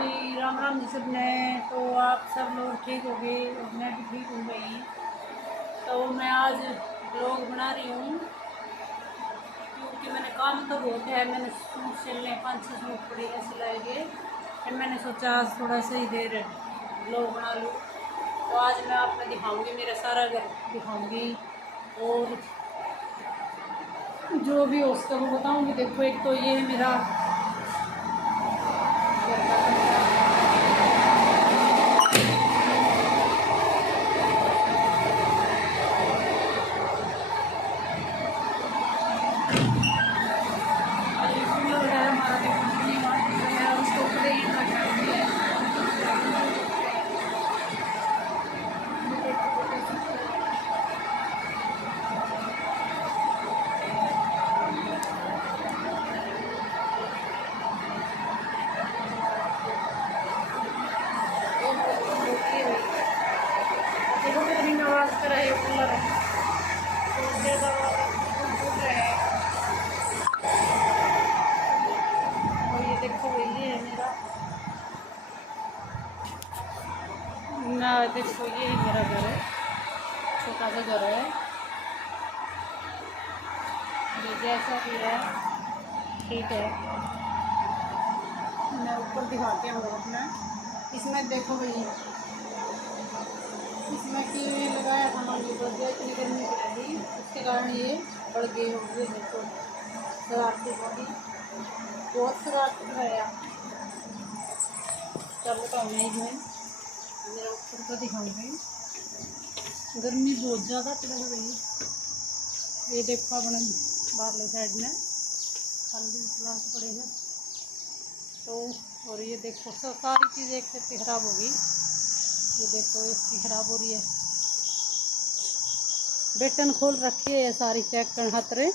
जी राम राम जी सब ने। तो आप सब लोग ठीक हो गए और मैं भी ठीक हूँ भाई। तो मैं आज ब्लॉग बना रही हूँ क्योंकि मैंने काम तो बहुत है। मैंने सूट सिलने 5-6 सूट पड़े हैं सिलाई के। फिर मैंने सोचा आज थोड़ा सा ही देर ब्लॉग बना लूँ। तो आज मैं आपको दिखाऊँगी, मेरा सारा घर दिखाऊँगी और जो भी हो उसका वो बताऊँगी। देखो, एक तो ये है मेरा घर का कमरा। देखो कितनी आवाज़ कर रहे हो कूलर और ये देखो ये है मेरा ना। देखो ये मेरा घर है, छोटा सा घर है। ये जैसा भी है ठीक है। मैं ऊपर दिखाती हूँ अपना। इसमें देखो भाई, इसमें कीवी लगाया था मम्मी को, इतनी गर्मी पड़ रही उसके कारण ये बढ़ गई होगी। देखो शरारती बॉडी बहुत शरारती है। चलो तो मैं इसमें मेरा ऊपर का दिखाऊंगी। गर्मी बहुत ज़्यादा पड़ रही है। ये देखो अपने बाहरले साइड में खाली प्लाट पड़े हैं। तो और ये देखो सारी चीज़ एक से ख़राब होगी। ये देखो इसकी ख़राब हो रही है। बटन खोल रखी है ये सारी चेक कर हतरे।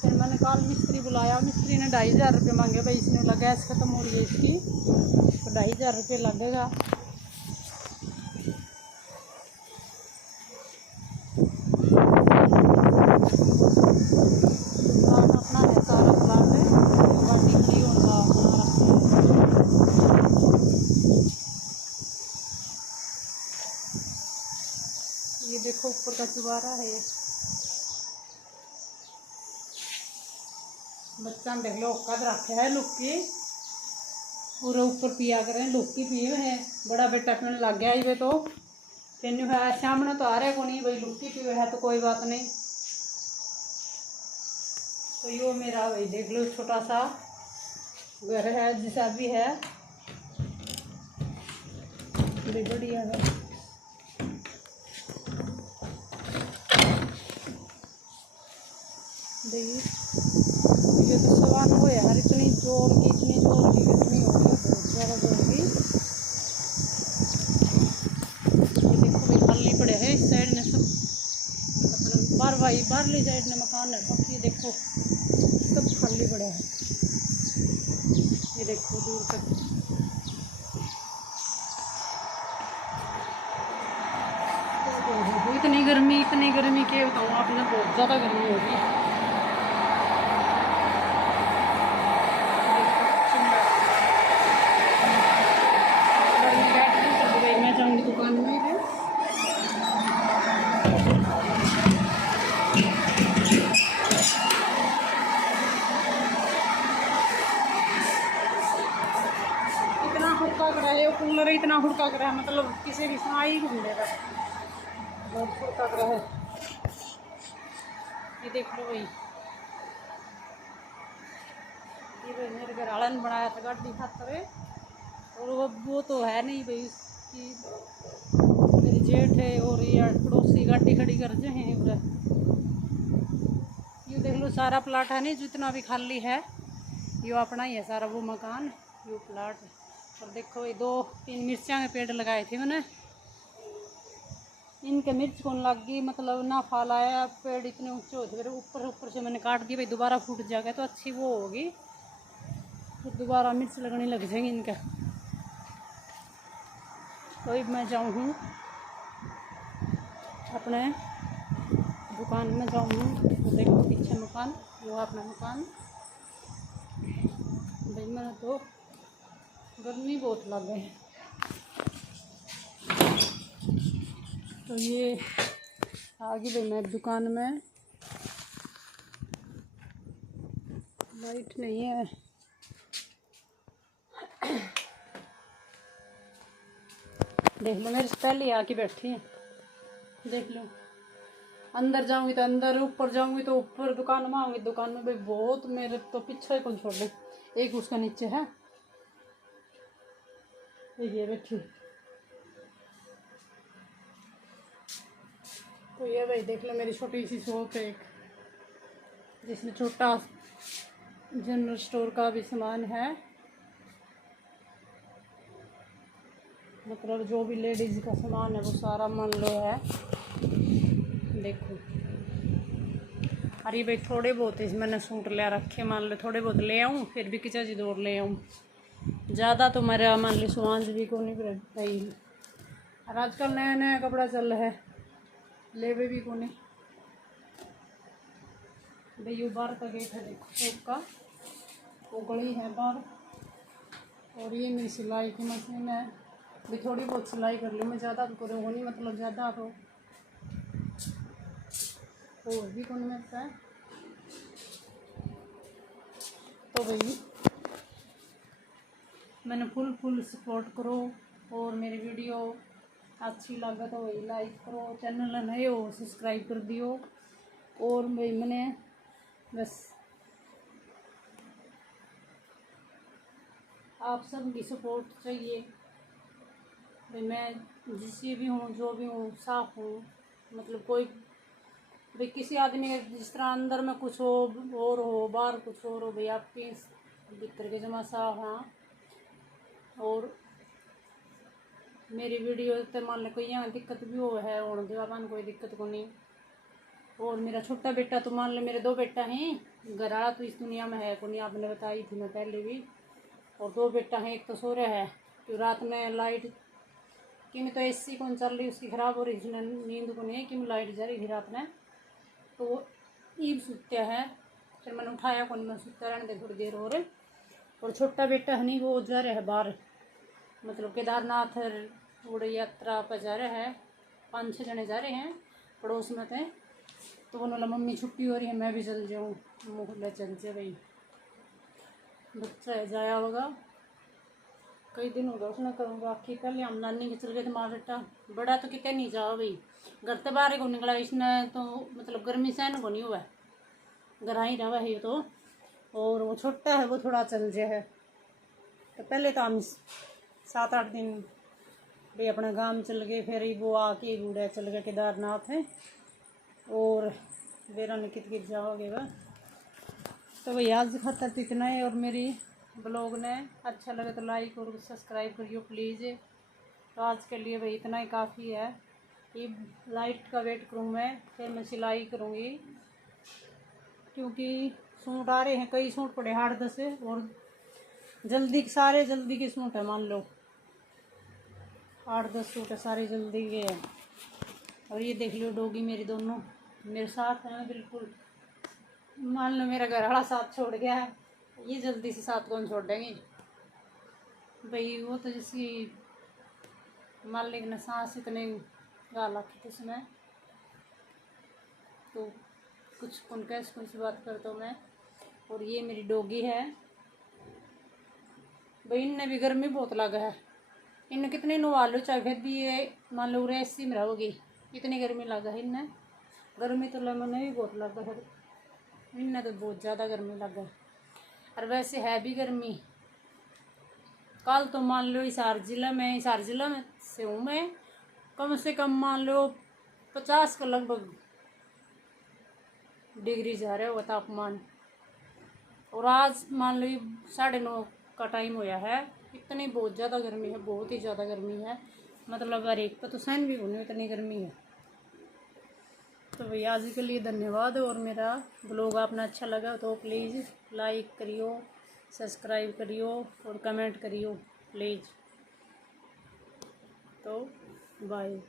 फिर मैंने कल मिस्त्री बुलाया, मिस्त्री ने 2500 रुपये मांगे। भाई इसने लगा गैस ख़त्म हो रही है इसकी, तो 2500 रुपये लगेगा। अपना है सारा प्लाट है, बाटी की होगा ये देखो ऊपर का चुबारा है। बच्चा देख लो कद रखे है लुक्की पूरे ऊपर पिया करें। लुक्की पिए है, बड़ा बेटा पीने लग गया ये तो तेन है। सामने तो आ रहा को नहीं भाई, लुक्की पिए है तो कोई बात नहीं। तो यो मेरा भाई देख लो छोटा सा घर है, जैसा भी है बड़ी बढ़िया है। देखिए ये तो सवाल हो यार, इतनी जोर की कितनी हो रही है, बहुत ज़्यादा जोर की। ये देखो भाई खाली पड़े है इस साइड ने सब अपने बारली साइड ने मकान है बाकी। ये देखो सब खाली पड़ा है। ये देखो दूर तक इतनी गर्मी के बताऊँ आपने, बहुत ज़्यादा गर्मी होगी। मैं जाऊँगी दुकान में है। इतना हुड़का कर रहा है कूलर, इतना हुड़का कर रहा है मतलब किसी भी सुना ही घूम देगा, बहुत हुड़का कर रहा है। ये देख लो भाई, ये भाई मेरे घर आलन बनाया था गाड़ी खातर, और वो तो है नहीं भाई उसकी मेरी जेठ है और ये पड़ोसी गाड़ी खड़ी कर जो हैं उधर। ये देख लो सारा प्लाट है नहीं जितना भी खाली है ये अपना ही है सारा वो मकान, ये प्लाट। और देखो ये 2-3 मिर्चा के पेड़ लगाए थे मैंने, इनके मिर्च कौन लग गई मतलब ना फल आया। पेड़ इतने ऊंचे होते फिर ऊपर से मैंने काट दिया भाई, दोबारा फूट जाएगा तो अच्छी वो होगी, फिर दोबारा मिर्च लगने लग जाएंगे इनका। तो अब मैं जाऊँ हूँ अपने दुकान में जाऊँ, तो देखो पीछे मकान वो अपना मकान। भाई मेरा तो गर्मी बहुत लग गई है। तो ये आ गई भाई मैं दुकान में, लाइट नहीं है। देख लो मेरे से पहले आके बैठी है, देख लो। अंदर जाऊंगी तो अंदर, ऊपर जाऊंगी तो ऊपर, दुकान में आऊंगी दुकान में भाई बहुत मेरे तो पीछे ही कौन छोड़ दे। एक उसका नीचे है, ये बैठी। तो ये भाई देख लो मेरी छोटी सी शॉप है एक, जिसमें छोटा जनरल स्टोर का भी सामान है, मतलब जो भी लेडीज का सामान है वो सारा मान लो है। देखो अरे भाई थोड़े बहुत ही मैंने सूट ले रखे, मान लो थोड़े बहुत ले आऊँ फिर भी किसी चीज़ और ले आऊँ, ज़्यादा तो मेरा मान ली सुहान भी को नहीं भाई। और आजकल नया नया कपड़ा चल रहा है, लेवे भी को नहीं भाई। ये बाहर का गेट है देखो शॉप का, वो गली है बाहर। और ये मेरी सिलाई की मशीन है भी, थोड़ी बहुत सिलाई कर लूँ मैं, ज़्यादा तो करूँ नहीं, मतलब ज़्यादा तो और भी कौन मिलता है। तो भाई मैंने फुल सपोर्ट करो, और मेरी वीडियो अच्छी लगे तो वही लाइक करो, चैनल नए हो सब्सक्राइब कर दियो। और भाई मैंने बस आप सब की सपोर्ट चाहिए भाई। मैं जिससे भी हूँ, जो भी हूँ, साफ हूँ, मतलब कोई भाई किसी आदमी के जिस तरह अंदर में कुछ हो और हो, बाहर कुछ और हो भाई, आपकी भीतर के जमा साफ। हाँ, और मेरी वीडियो तो मान लो कोई यहाँ दिक्कत भी हो है और दीवान कोई दिक्कत को नहीं। और मेरा छोटा बेटा तो मान लो, मेरे 2 बेटा हैं, घरा तो इस दुनिया में है को नहीं, आपने बताई थी मैं पहले भी। और 2 बेटा हैं, एक तो सो रहा है कि रात में लाइट कि मैं तो एसी कौन चल रही उसकी ख़राब हो रही, नींद को नहीं है कि मैं लाइट जा रही थी रात में, तो वो ईब सुत्या है। फिर मैंने उठाया कौन, मैं सुत्ता रहने दे थोड़ी देर और छोटा बेटा है नहीं वो जा रहा है बाहर, मतलब केदारनाथ उड़ यात्रा पर जा रहा है, 5-6 जने जा रहे हैं पड़ोस में थे। तो वो बोला मम्मी छुट्टी हो रही है मैं भी चल जाऊँ, मोहल्ला चल जाए भाई, बच्चा है जाया होगा कई दिन हो गया उसने करूँगा कि पहले हम नानी के चल गए थे। माँ बेटा बड़ा तो कितने नहीं जाओ भाई, घर से बाहर को निकला इसने तो, मतलब गर्मी सहन को नहीं हुआ, घर ही रहा है तो। और वो छोटा है वो थोड़ा चल जाए है। तो पहले तो हम 7-8 दिन भाई अपना गांव चल गए, फिर वो आके बूढ़ा चल गए केदारनाथ है, और बेरा ने कित जाओगे वह। तो भाई आज खतर तो इतना है, और मेरी ब्लॉग ने अच्छा लगे तो लाइक और सब्सक्राइब करियो प्लीज़। तो आज के लिए भाई इतना ही काफ़ी है। ये लाइट का वेट करूँ मैं, फिर मैं सिलाई करूँगी, क्योंकि सूट आ रहे हैं, कई सूट पड़े 8-10, और जल्दी सारे जल्दी के सूट है, मान लो 8-10 सूट है सारे जल्दी के हैं। और ये देख लो डॉगी मेरी दोनों मेरे साथ हैं बिल्कुल, मान लो मेरा घर वाला साथ छोड़ गया है, ये जल्दी से साथ कौन छोड़ देंगे भाई। वो तो जिसकी मालिक ने सांस इतने गाल रखी थी उसमें, तो कुछ कौन कैसे कौन सी बात करता हूँ मैं। और ये मेरी डॉगी है भाई, इनने भी गर्मी बहुत लगा है, इन्हें कितने नवा लो चाहे फिर भी ये मान लो ऐसी में रहोगी, इतनी गर्मी लगा है इन्हें। गर्मी तो मैंने भी बहुत लगा है, इन्हें तो बहुत ज़्यादा गर्मी लगा है। और वैसे है भी गर्मी, कल तो मान लो हिसार ज़िला में से हूँ मैं, कम से कम मान लो 50 के लगभग डिग्री जा रहा होगा तापमान। और आज मान लो 9:30 का टाइम होया है, इतनी बहुत ज़्यादा गर्मी है, बहुत ही ज़्यादा गर्मी है, मतलब हर एक पर तो सहन भी होने इतनी गर्मी है। तो भैया आज के लिए धन्यवाद, और मेरा ब्लॉग आपने अच्छा लगा तो प्लीज़ लाइक करियो, सब्सक्राइब करियो और कमेंट करियो प्लीज़। तो बाय।